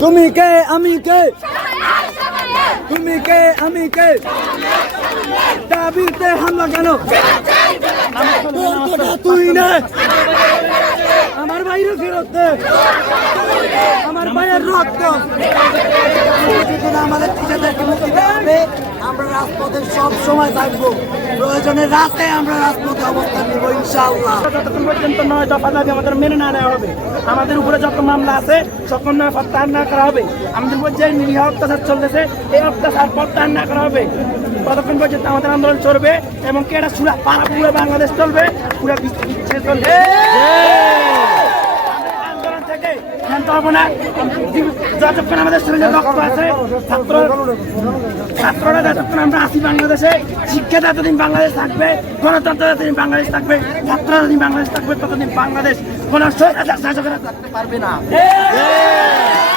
তুমি কে আমি কে, তুমি কে আমি কে, দাবিতে হামলা কেন, তুই না আমার ভাইয়ের ফেরত দে, আমার ভাইয়ের রক্ত আমাদের টিচারদেরকে মুক্তি দিতে হবে। আমরা রাজপথে সব সময় থাকবো, প্রয়োজনে রাতে আমরা রাজপথে অবস্থান নেব ইনশাআল্লাহ। যতক্ষণ পর্যন্ত 9 দফা দাবি আমাদের মেনে না নেওয়া হবে, আমাদের উপরে যত মামলা আছে সকল প্রত্যাহার না করা হবে, আমাদের উপর যে নিরীহ অত্যাচার চলতেছে এই অত্যাচার প্রত্যাহার না করা হবে, ততক্ষণ পর্যন্ত আমাদের আন্দোলন চলবে এবং এটা পুরো বাংলাদেশ চলবে, পুরো বিশ্বে চলবে। আন্দোলন থেকে ক্ষান্ত হব না, যতক্ষণ আমাদের শরীরে রক্ত আছে, ছাত্ররা যতক্ষণ আমরা আছি বাংলাদেশে, শিক্ষা যতদিন বাংলাদেশ থাকবে, গণতন্ত্র যতদিন বাংলাদেশ থাকবে, ছাত্ররা যতদিন বাংলাদেশ থাকবে, ততদিন বাংলাদেশ কোন শাসকেরা থাকতে পারবে না।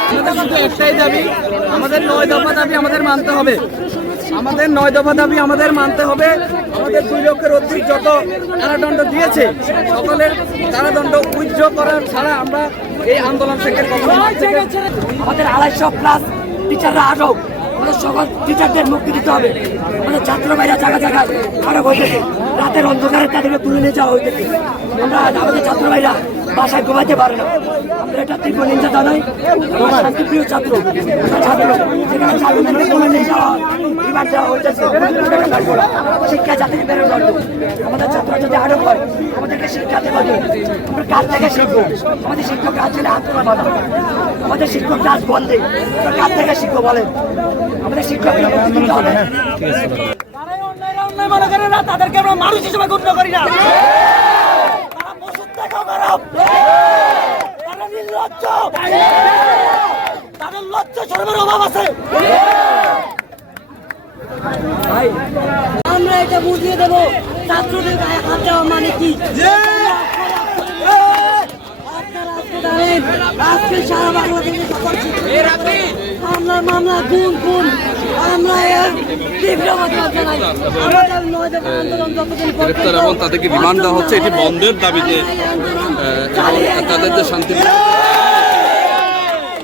আমাদের শুধু একটাই দাবি, আমাদের 9 দফা দাবি আমাদের মানতে হবে, আমাদের 9 দফা দাবি আমাদের মানতে হবে। আমাদের 2 লক্ষের অধিক যত কারাদণ্ড দিয়েছে সকলের কারাদণ্ড উইথড্র করার ছাড়া আমরা এই আন্দোলন থেকে আমাদের 250+ টিচাররা আটক, আমাদের সকল টিচারদের মুক্তি দিতে হবে। আমাদের ছাত্র ভাইরা জায়গা জায়গায় আটক হয়েছে, রাতের অন্ধকারে তাদেরকে তুলে নিয়ে যাওয়া হয়েছে। আমরা আমাদের ছাত্র ভাইরা বাসায় ঘুমাইতে পারে না, আমরা এটা তীব্র নিন্দা জানাই। শান্তিপ্রিয় ছাত্র সেখানে ছাত্রদেরকে তুলে নিয়ে যাওয়া বিমান দেওয়া হয়েছে, শিক্ষা জাতির মেরুদণ্ড। আমাদের ছাত্ররা যদি আটক হয় আমাদেরকে শিক্ষা দেওয়া হবে, আমরা কাজ থেকে শিখবো। আমাদের শিক্ষক কাজ ছেলে হাত তোলা বাধা, আমাদের শিক্ষক কাজ বন্ধে, আমরা কাজ থেকে শিখবো বলেন। আমাদের শিক্ষক মনে করেন না, তাদেরকে আমরা মানুষ হিসেবে গণ্য করি না, তারা পশুর থেকেও খারাপ, তারা নির্লজ্জ, তাদের লজ্জা শরমের অভাব আছে। আমরা এটা বুঝিয়ে দেবো ছাত্রদের গায়ে হাত দেওয়া মানে কি। আজকে সারা বাংলাদেশে আমরা মামলা গুণ গুণ আমরা গ্রেপ্তার এবং তাদেরকে রিমান্ড দেওয়া হচ্ছে, এটি বন্ধের দাবিতে তাদের যে শান্তি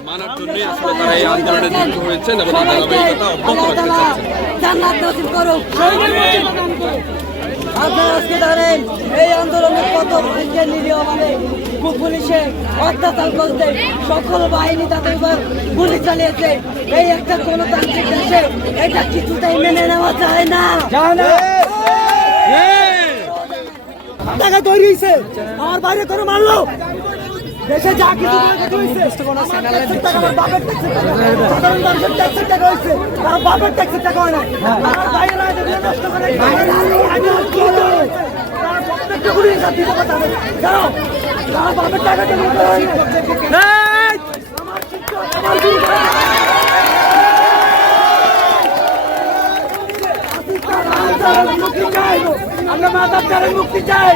মানার জন্যই আসলে তারা এই আন্দোলনে যুক্ত হয়েছেন এবং এই ধারাবাহিকতা অব্যাহত রাখতে চাচ্ছেন। আপনারা আজকে জানেন এই আন্দোলনের কত নিরীহ মানে পুলিশে অত্যাচার করতে সকল বাহিনী তাদের উপর গুলি চালিয়েছে। এই একটা গণতান্ত্রিক দেশে এটা কিছুতেই মেনে নেওয়া যায় না। টাকা তৈরি হয়েছে, আমার বাইরে করে মারলো, দেশে যা কিছু সাধারণ মানুষের ট্যাক্সের টাকা হয়েছে, তারা বাপের ট্যাক্সের টাকা হয় না। নষ্ট করে বাপের টাকা আমরা মাতার মুক্তি চাই।